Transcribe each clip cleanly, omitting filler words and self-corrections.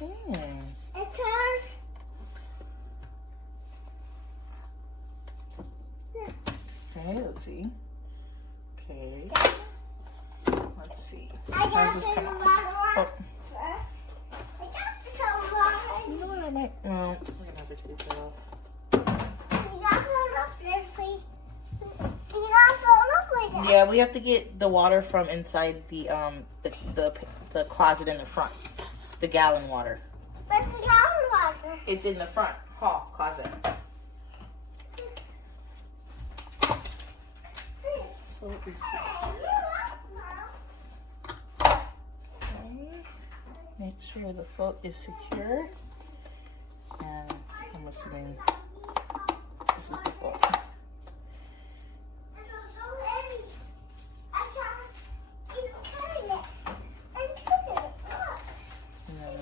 It turns. Okay, let's see. Okay. Let's see. I got this some come out? water Oh, first. I got some water. you know what I might. Well, we're gonna have to take that off. You got phone up there, please. You got phone up like that. Yeah, we have to get the water from inside the closet in the front. The gallon water. Where's the gallon water? It's in the front hall closet. So let me see. Okay. Make sure the float is secure. And I'm assuming this is the float. And then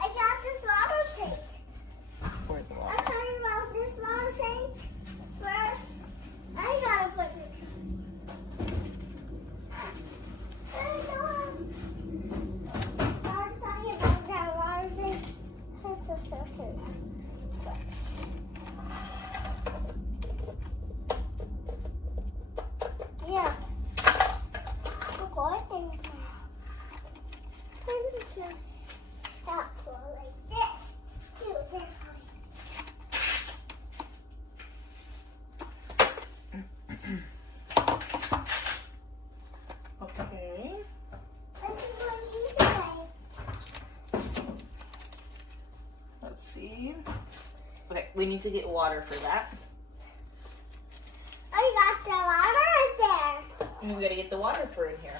I got this water tank. pour the I'm water. talking about this water tank first. I gotta put it. I was talking about that water tank. That's a certain. Yeah. Recording now. I'm just stop for like this. Too different. Okay. Let's see. Okay, we need to get water for that. I got the water right there. And we gotta get the water for in here.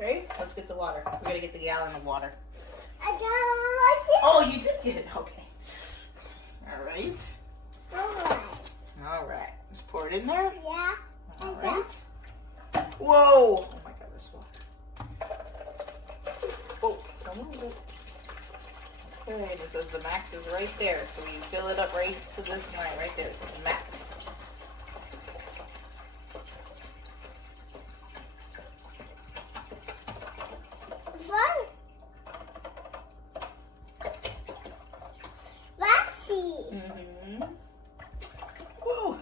Okay, let's get the water. We gotta get the gallon of water. I got it. Oh, you did get it. Okay. All right. Alright. All right. Just pour it in there. Yeah. All I right. Whoa! Oh my God, this water. Oh, come on. Okay, it says the max is right there, so you fill it up right to this line right there. It says max. What? Spicy. Mm-hmm. Whoa!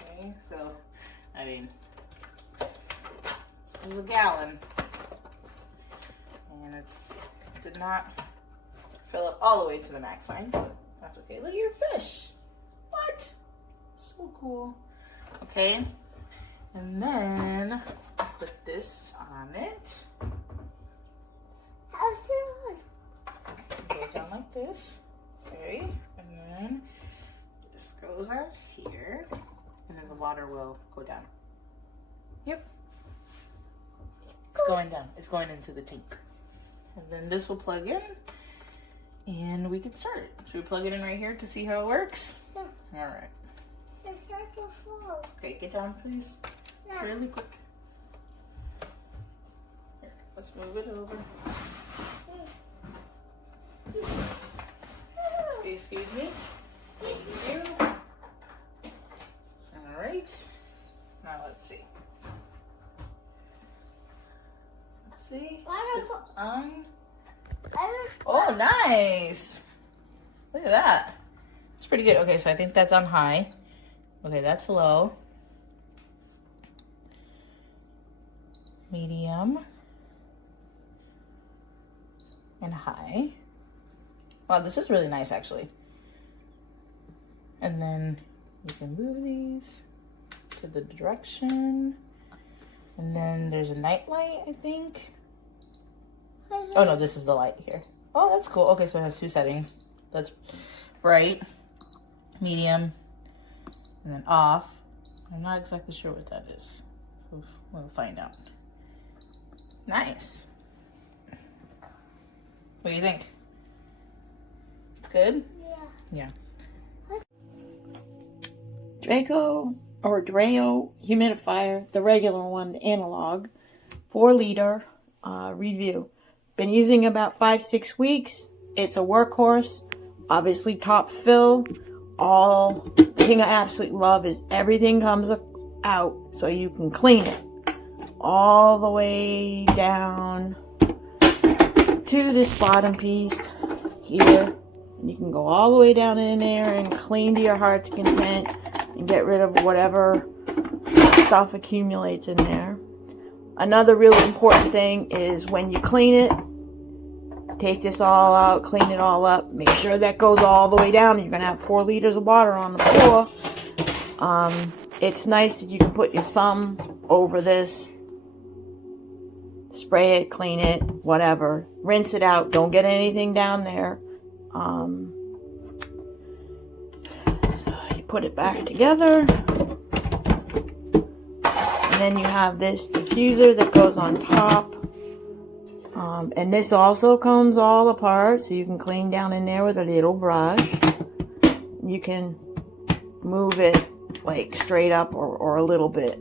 Okay, so, I mean, this is a gallon. And did not fill up all the way to the max line, but that's okay. Look at your fish. What? So cool. Okay, and then put this on it. How's it? It goes down like this. Okay, and then this goes on here, and then the water will go down. Yep. It's going down. It's going into the tank. And then this will plug in, and we can start it. Should we plug it in right here to see how it works? Yeah. All right. It's like a flow. Okay, get down, please. Yeah. Really quick. Here, let's move it over. Excuse me. Thank you. All right. Now let's see. Let's see. It's on. Oh, nice. Look at that. It's pretty good. Okay, so I think that's on high. Okay, that's low. Medium. And high. Wow, this is really nice, actually. And then you can move these to the direction. And then there's a night light, I think. Oh, no, this is the light here. Oh, that's cool. Okay, so it has two settings. That's bright, medium, and then off. I'm not exactly sure what that is. We'll find out. Nice. What do you think? It's good? Yeah. Yeah. Dreo Humidifier, the regular one, the analog, 4-liter review. Been using about 5-6 weeks. It's a workhorse, obviously top fill. The thing I absolutely love is everything comes out so you can clean it all the way down to this bottom piece here. And you can go all the way down in there and clean to your heart's content and get rid of whatever stuff accumulates in there. Another really important thing is when you clean it, take this all out, clean it all up, make sure that goes all the way down. You're going to have 4 liters of water on the floor. It's nice that you can put your thumb over this, spray it, clean it, whatever. Rinse it out. Don't get anything down there. So you put it back together. And then you have this diffuser that goes on top. And this also comes all apart, so you can clean down in there with a little brush. You can move it like straight up or a little bit.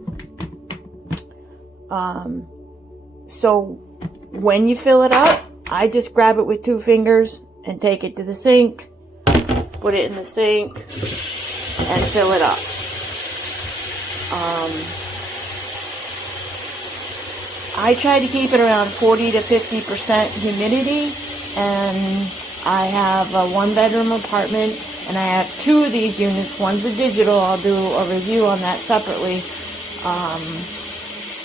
So when you fill it up, I just grab it with 2 fingers and take it to the sink, put it in the sink, and fill it up. I try to keep it around 40 to 50% humidity, and I have a 1-bedroom apartment, and I have 2 of these units. One's a digital. I'll do a review on that separately.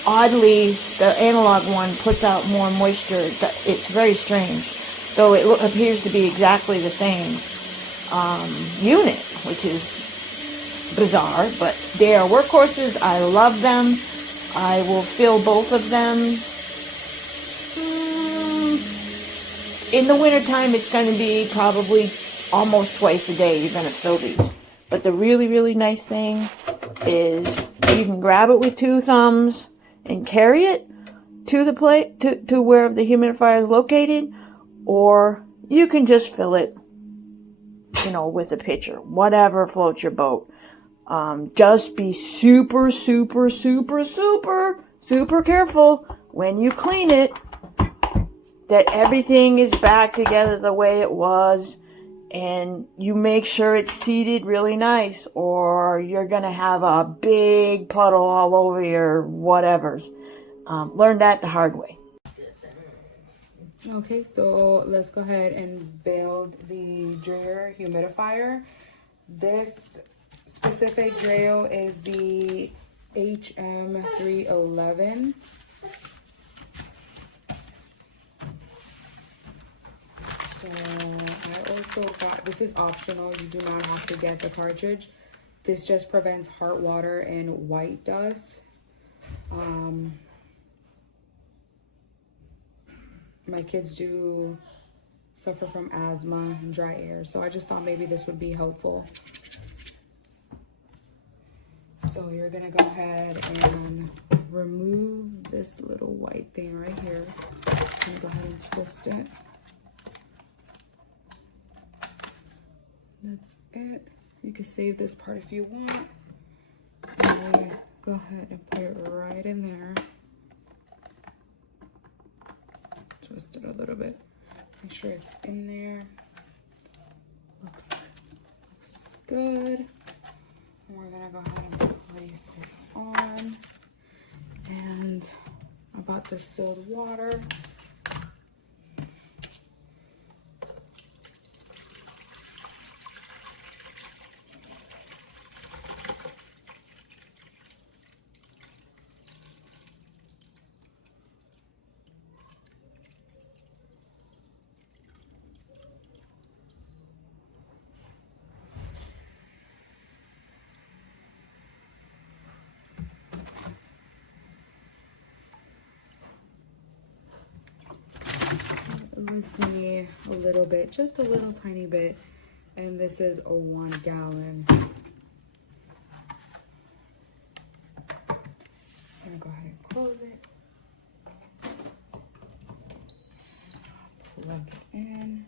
Oddly, the analog one puts out more moisture. It's very strange, though it appears to be exactly the same unit, which is bizarre, but they are workhorses. I love them. I will fill both of them. In the wintertime, it's going to be probably almost twice a day you're going to fill these. But the really, really nice thing is you can grab it with 2 thumbs and carry it to the plate, to where the humidifier is located, or you can just fill it, with a pitcher, whatever floats your boat. Just be super, super, super, super, super careful when you clean it that everything is back together the way it was, and you make sure it's seated really nice, or you're going to have a big puddle all over your whatevers. Learned that the hard way. Okay, so let's go ahead and build the Dreo humidifier. This specific Dreo is the HM311. So I also got, this is optional, you do not have to get the cartridge. This just prevents heart water and white dust. My kids do suffer from asthma and dry air, so I just thought maybe this would be helpful. So you're gonna go ahead and remove this little white thing right here. I'm gonna go ahead and twist it. That's it. You can save this part if you want. And go ahead and put it right in there. Twist it a little bit. Make sure it's in there. Looks good. And we're gonna go ahead and place it on. And I bought distilled water. It looks me a little bit, just a little tiny bit, and this is a 1 gallon. I'm gonna go ahead and close it. Plug it in.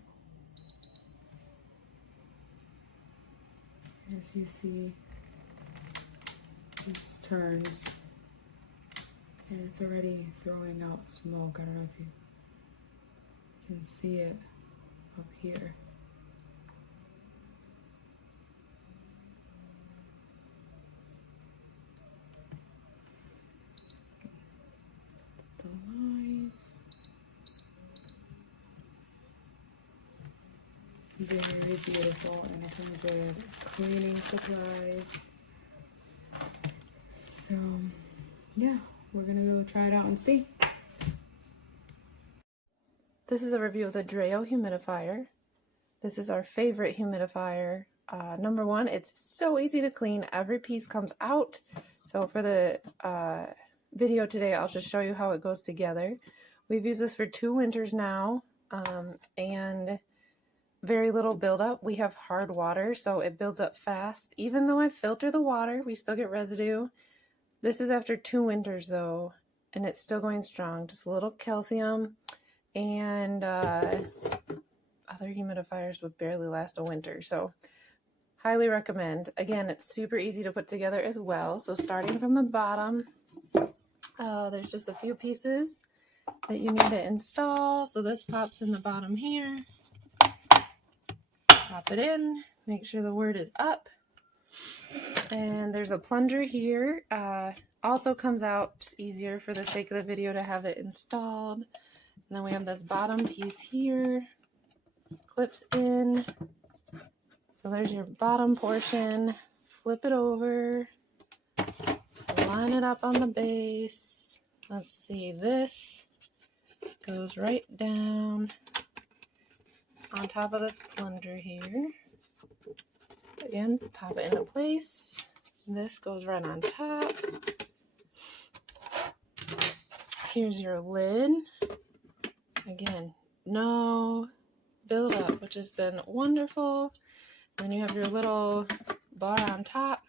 As you see, this turns, and it's already throwing out smoke. I don't know if you can see it up here. Very beautiful, and it comes with cleaning supplies. So, yeah, we're gonna go try it out and see. This is a review of the Dreo Humidifier. This is our favorite humidifier. Number one, it's so easy to clean. Every piece comes out. So for the video today, I'll just show you how it goes together. We've used this for 2 winters now, and very little buildup. We have hard water, so it builds up fast. Even though I filter the water, we still get residue. This is after 2 winters though, and it's still going strong. Just a little calcium, and other humidifiers would barely last a winter, so highly recommend. Again, it's super easy to put together as well. So starting from the bottom, there's just a few pieces that you need to install. So this pops in the bottom here. Pop it in, make sure the word is up. And there's a plunger here. Also comes out, just easier for the sake of the video to have it installed. And then we have this bottom piece here, clips in. So there's your bottom portion. Flip it over, line it up on the base. Let's see, this goes right down on top of this plunger here. Again, pop it into place. This goes right on top. Here's your lid. Again, no buildup, which has been wonderful. Then you have your little bar on top.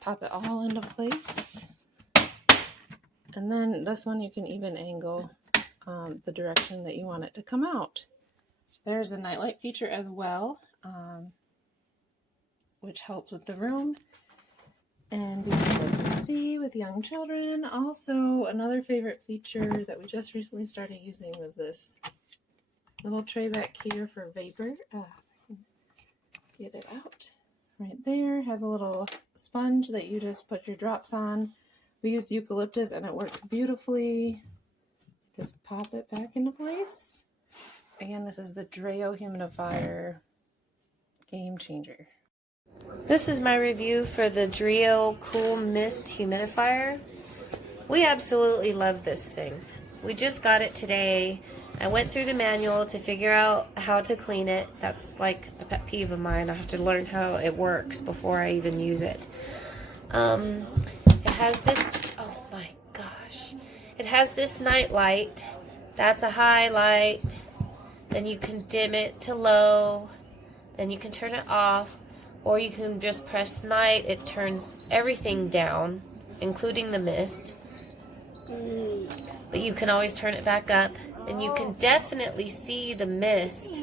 Pop it all into place. And then this one you can even angle the direction that you want it to come out. There's a nightlight feature as well, which helps with the room and being able to see with young children. Also, another favorite feature that we just recently started using was this little tray back here for vapor. Get it out. Right there, has a little sponge that you just put your drops on. We used eucalyptus and it worked beautifully. Just pop it back into place. Again, this is the Dreo Humidifier, game changer. This is my review for the Dreo Cool Mist Humidifier. We absolutely love this thing. We just got it today. I went through the manual to figure out how to clean it. That's like a pet peeve of mine. I have to learn how it works before I even use it. It has this, oh my gosh. It has this night light. That's a highlight. Then you can dim it to low. Then you can turn it off. Or you can just press night. It turns everything down, including the mist. But you can always turn it back up. And you can definitely see the mist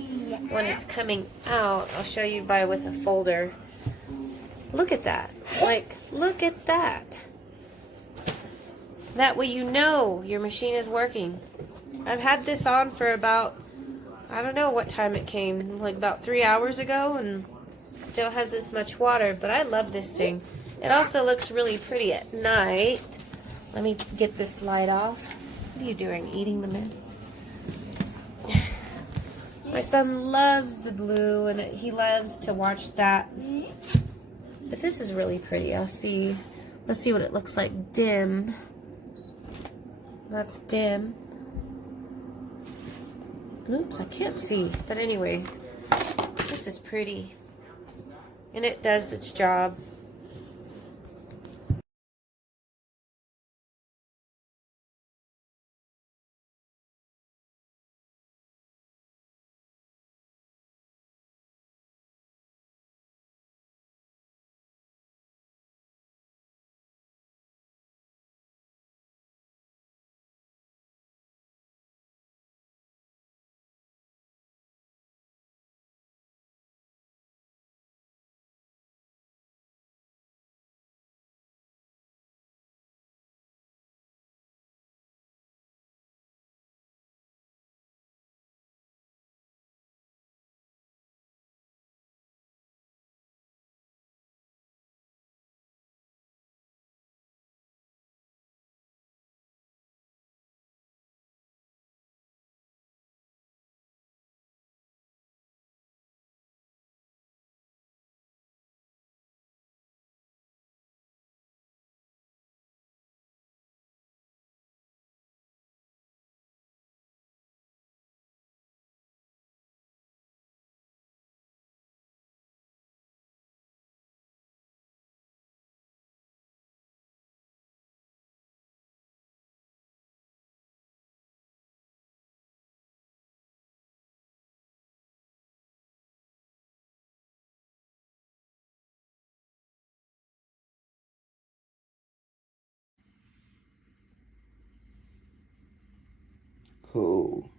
when it's coming out. I'll show you with a folder. Look at that. Like, look at that. That way you know your machine is working. I've had this on for about, I don't know what time it came, like about 3 hours ago, and still has this much water, but I love this thing. It also looks really pretty at night. Let me get this light off. What are you doing? Eating the mint? My son loves the blue, and he loves to watch that. But this is really pretty. Let's see what it looks like dim. That's dim. Oops, I can't see. But anyway, this is pretty. And it does its job. Cool.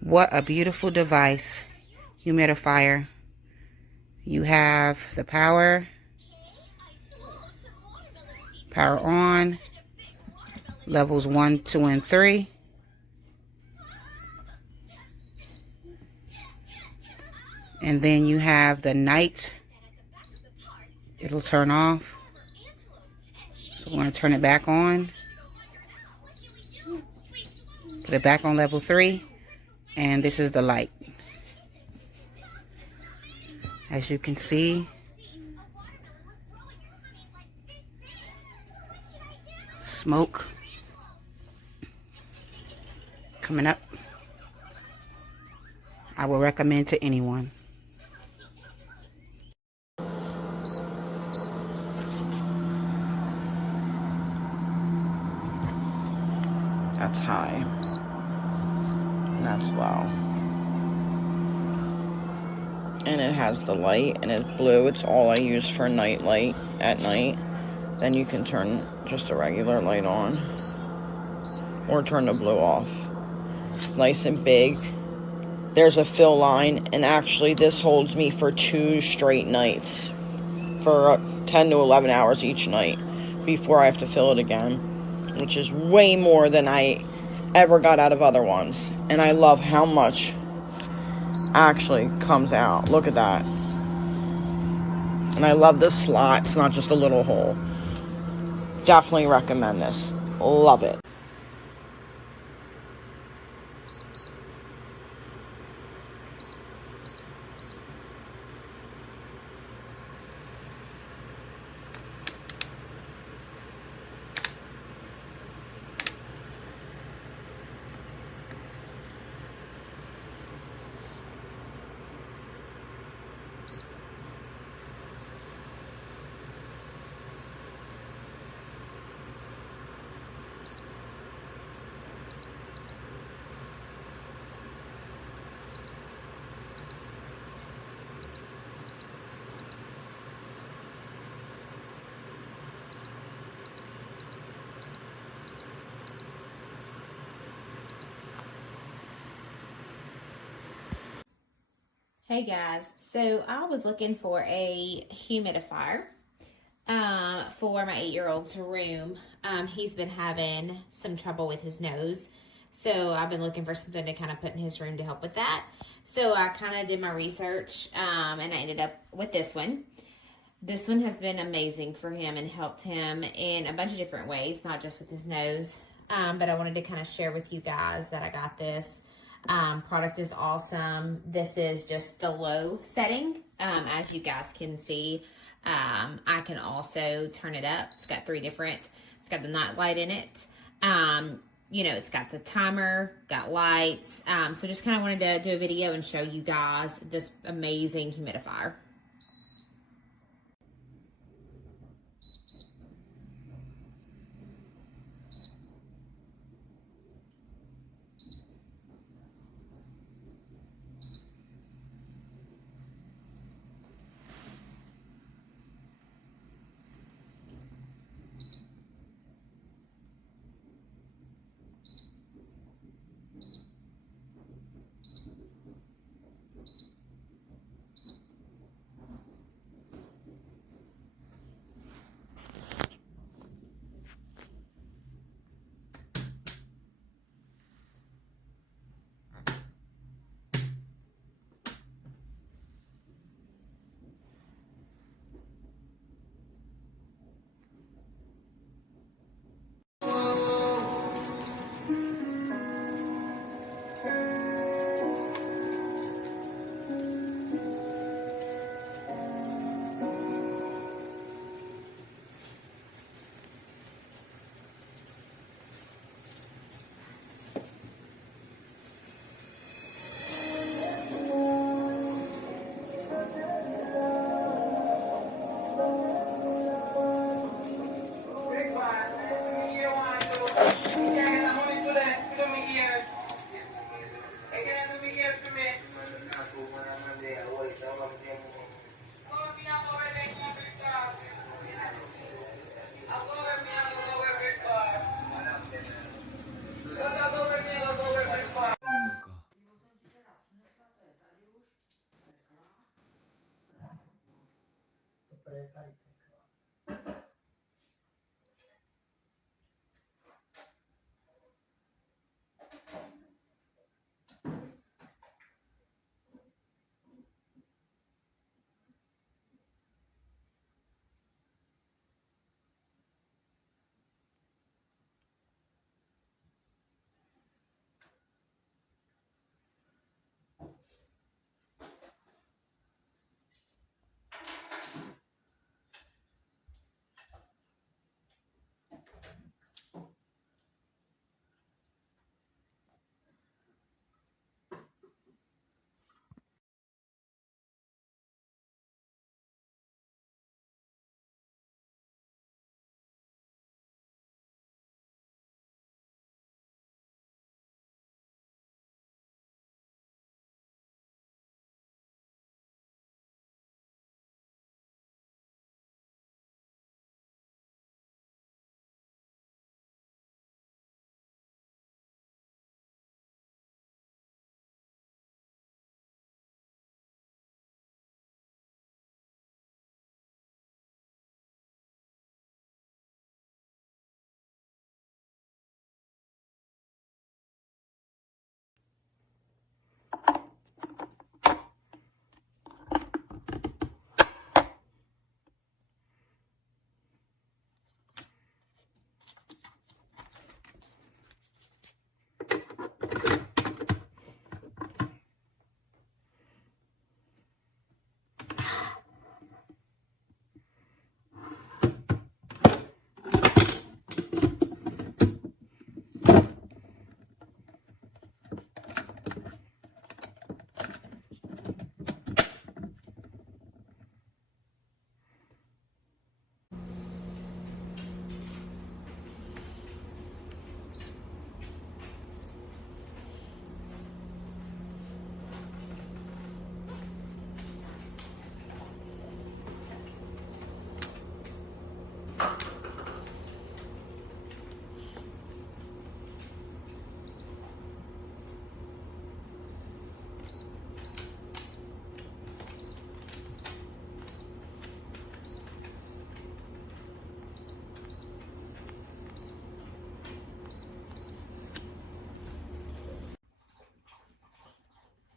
What a beautiful device, humidifier. You have the power on, levels 1, 2, and 3. And then you have the night. It'll turn off. So we're going to turn it back on. Put it back on level 3. And this is the light. As you can see, smoke coming up. I will recommend to anyone. That's high. And that's low. And it has the light, and it's blue. It's all I use for night light at night. Then you can turn just a regular light on, or turn the blue off. It's nice and big. there's a fill line, and actually this holds me for 2 straight nights for 10 to 11 hours each night before I have to fill it again, which is way more than I ever got out of other ones. And I love how much actually comes out. Look at that. And I love this slot. It's not just a little hole. Definitely recommend this. Love it. Hey guys, so I was looking for a humidifier for my 8-year-old's room. He's been having some trouble with his nose, so I've been looking for something to kind of put in his room to help with that. So I kind of did my research and I ended up with this one. This one has been amazing for him and helped him in a bunch of different ways, not just with his nose, but I wanted to kind of share with you guys that I got this. Product is awesome. This is just the low setting. As you guys can see, I can also turn it up. It's got 3 different, it's got the night light in it. You know, it's got the timer, got lights. So just kind of wanted to do a video and show you guys this amazing humidifier.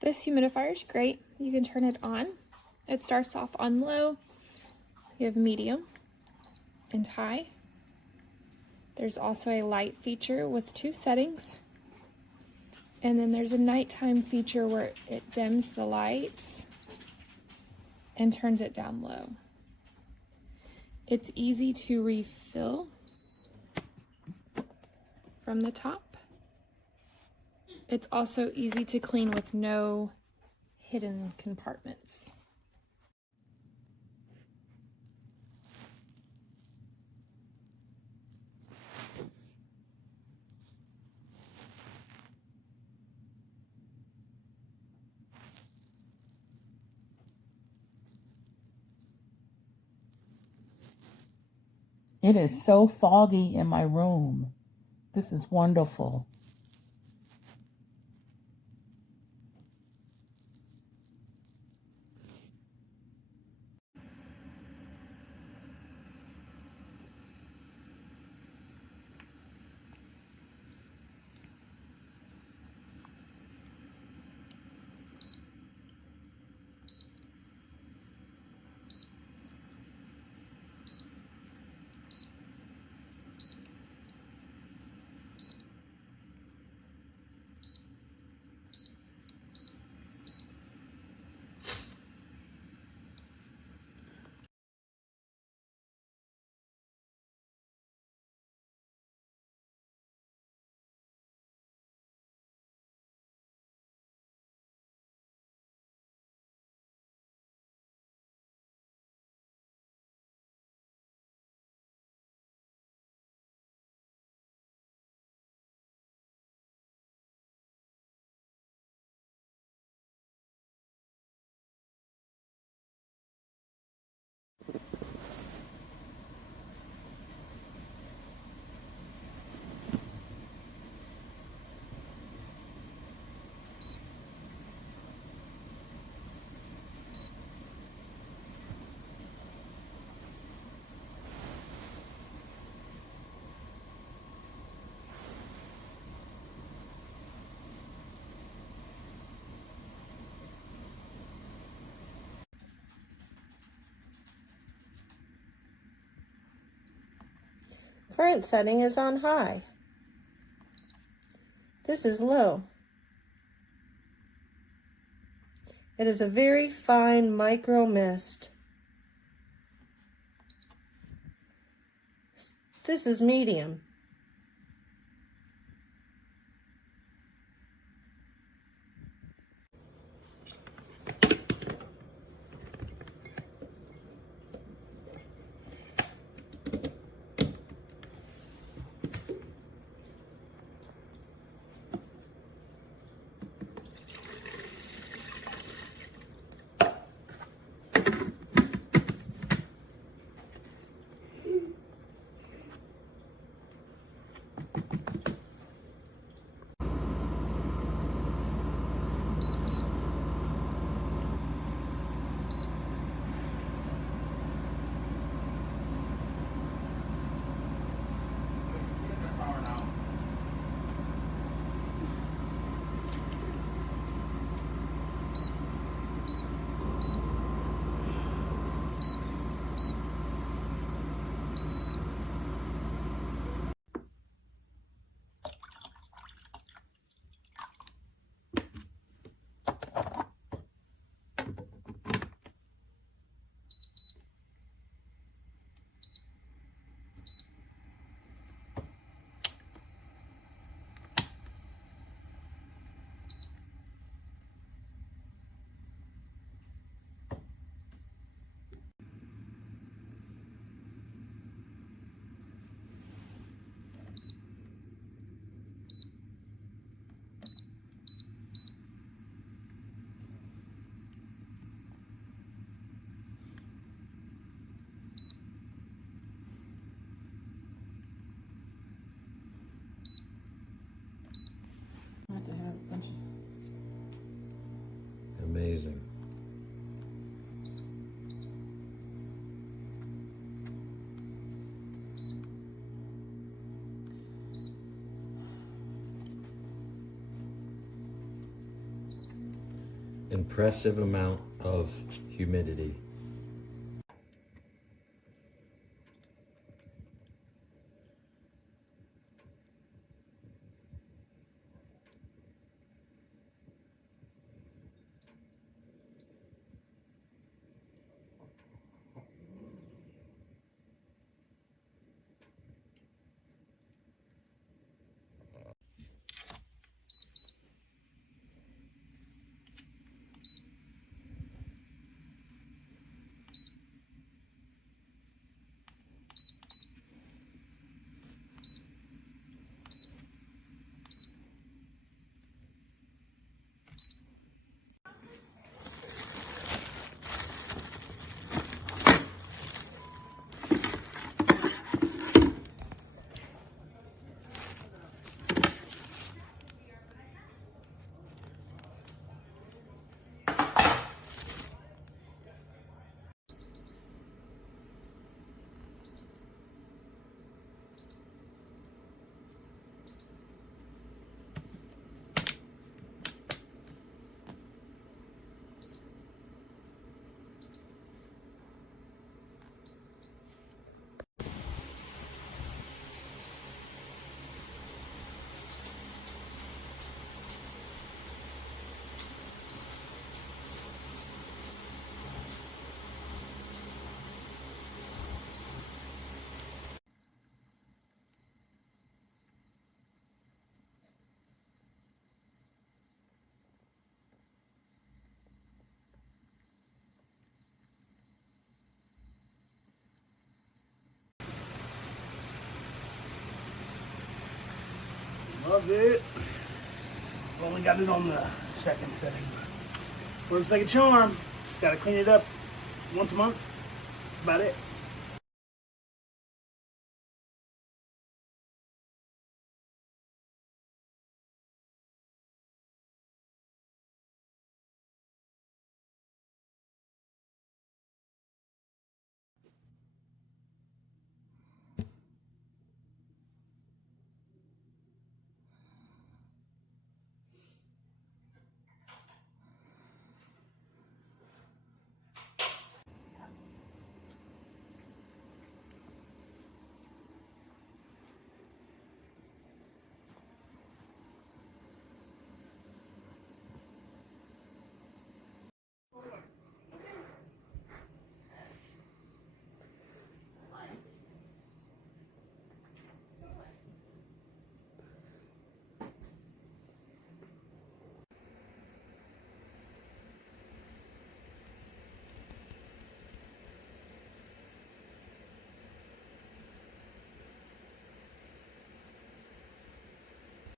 This humidifier is great. You can turn it on. It starts off on low. You have medium and high. There's also a light feature with 2 settings. And then there's a nighttime feature where it dims the lights and turns it down low. It's easy to refill from the top. It's also easy to clean with no hidden compartments. It is so foggy in my room. This is wonderful. Current setting is on high. This is low. It is a very fine micro mist. This is medium. impressive amount of humidity. Love it. Only got it on the second setting. Works like a charm. Just gotta clean it up once a month. That's about it.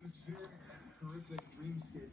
Atmospheric, horrific dreamscape.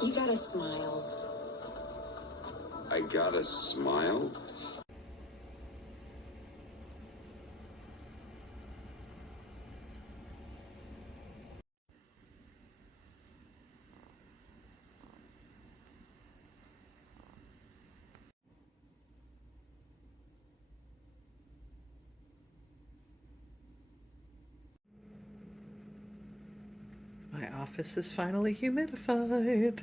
You gotta smile. I gotta smile? My office is finally humidified.